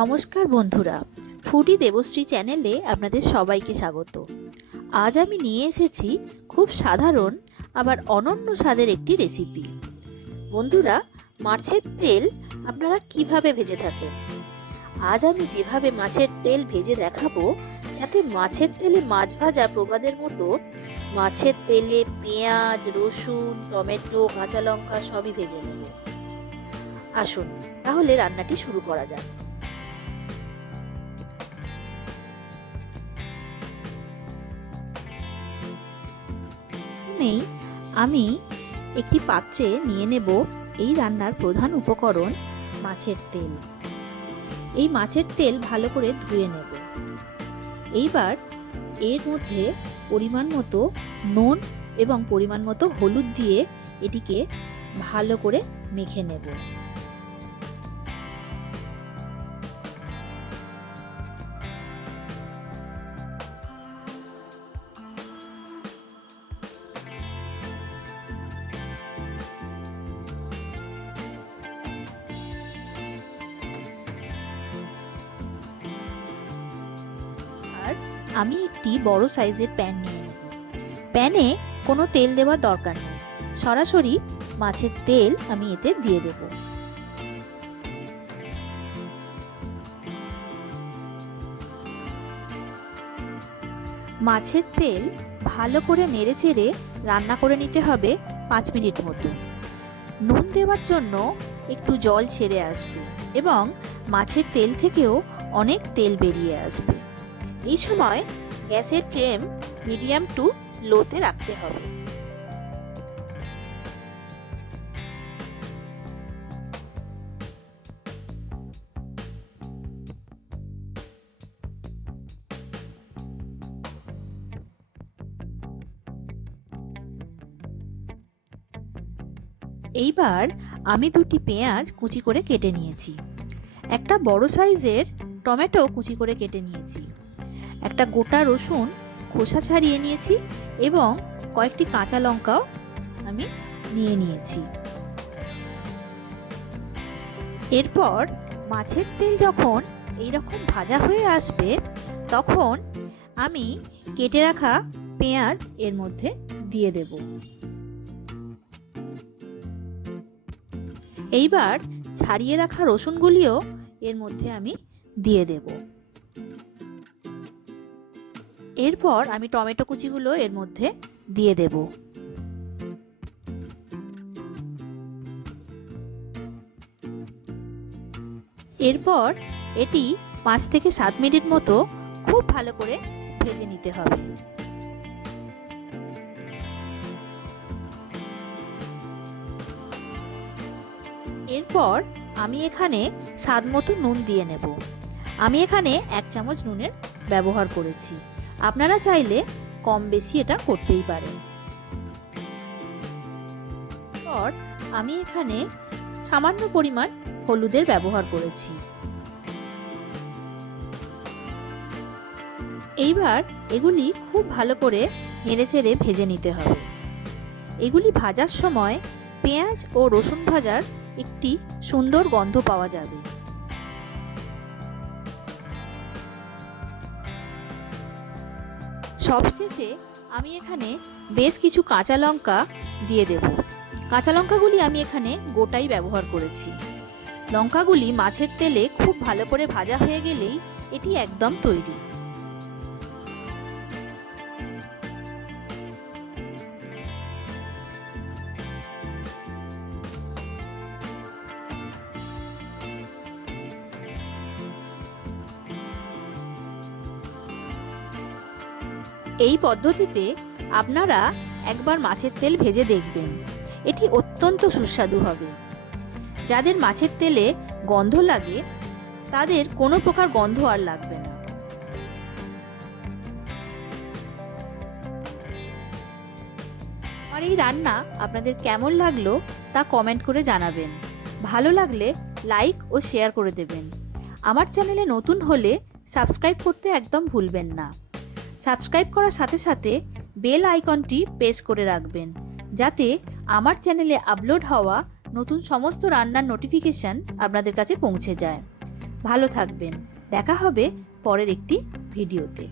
নমস্কার বন্ধুরা ফুডি দেবশ্রী চ্যানেলে আপনাদের সবাইকে স্বাগত। আজ আমি নিয়ে এসেছি খুব সাধারণ, আবার অনন্য স্বাদের একটি রেসিপি। বন্ধুরা, মাছের তেল আপনারা কীভাবে ভেজে থাকেন? আজ আমি যেভাবে মাছের তেল ভেজে দেখাবো, তাতে মাছের তেলে মাছ ভাজা প্রবাদের মতো মাছের তেলে পেঁয়াজ, রসুন, টমেটো, কাঁচা লঙ্কা সবই ভেজে নেব। আসুন, তাহলে রান্নাটি শুরু করা যাক। প্রথমেই আমি একটি পাত্রে নিয়ে নেব এই রান্নার প্রধান উপকরণ মাছের তেল। এই মাছের তেল ভালো করে ধুয়ে নেব। এইবার এর মধ্যে পরিমাণ মতো নুন এবং পরিমাণ মতো হলুদ দিয়ে এটিকে ভালো করে মেখে নেব। আর আমি একটি বড় সাইজের প্যান নিয়ে নেব। প্যানে কোনো তেল দেওয়ার দরকার নেই। সরাসরি মাছের তেল আমি এতে দিয়ে দেব। মাছের তেল ভালো করে নেড়ে চেড়ে রান্না করে নিতে হবে পাঁচ মিনিট মতো। নুন দেওয়ার জন্য একটু জল ছেড়ে আসবে এবং মাছের তেল থেকেও অনেক তেল বেরিয়ে আসবে। এই সময় গ্যাসের ফ্লেম মিডিয়াম টু লোতে রাখতে হবে। এইবার আমি দুটি পেঁয়াজ কুচি করে কেটে নিয়েছি। একটা বড় সাইজের টমেটো কুচি করে কেটে নিয়েছি। একটা গোটা রসুন খোসা ছাড়িয়ে নিয়েছি এবং কয়েকটি কাঁচা লঙ্কাও আমি নিয়ে নিয়েছি। এরপর মাছের তেল যখন এইরকম ভাজা হয়ে আসবে, তখন আমি কেটে রাখা পেঁয়াজ এর মধ্যে দিয়ে দেব। এইবার ছাড়িয়ে রাখা রসুনগুলিও এর মধ্যে আমি দিয়ে দেবো। এরপর আমি টমেটো কুচিগুলো এর মধ্যে দিয়ে দেব। এরপর এটি পাঁচ থেকে সাত মিনিট মতো খুব ভালো করে ভেজে নিতে হবে। এরপর আমি এখানে স্বাদ মতো নুন দিয়ে নেব। আমি এখানে এক চামচ নুনের ব্যবহার করেছি। আপনারা চাইলে কম বেশি এটা করতেই পারেন। পর আমি এখানে সামান্য পরিমাণ হলুদের ব্যবহার করেছি। এইবার এগুলি খুব ভালো করে নেড়ে চেড়ে ভেজে নিতে হবে। এগুলি ভাজার সময় পেঁয়াজ ও রসুন ভাজার একটি সুন্দর গন্ধ পাওয়া যাবে। সবশেষে আমি এখানে বেশ কিছু কাঁচা লঙ্কা দিয়ে দেব। কাঁচা লঙ্কাগুলি আমি এখানে গোটাই ব্যবহার করেছি। লঙ্কাগুলি মাছের তেলে খুব ভালো করে ভাজা হয়ে গেলেই এটি একদম তৈরি। এই পদ্ধতিতে আপনারা একবার মাছের তেল ভেজে দেখবেন। এটি অত্যন্ত সুস্বাদু হবে। যাদের মাছের তেলে গন্ধ লাগে, তাদের কোনো প্রকার গন্ধ আর লাগবে না। আমার এই রান্না আপনাদের কেমন লাগল তা কমেন্ট করে জানাবেন। ভালো লাগলে লাইক ও শেয়ার করে দেবেন। আমার চ্যানেলে নতুন হলে সাবস্ক্রাইব করতে একদম ভুলবেন না। সাবস্ক্রাইব করার সাথে সাথে বেল আইকনটি প্রেস করে রাখবেন, যাতে আমার চ্যানেলে আপলোড হওয়া নতুন সমস্ত রান্নার নোটিফিকেশান আপনাদের কাছে পৌঁছে যায়। ভালো থাকবেন, দেখা হবে পরের একটি ভিডিওতে।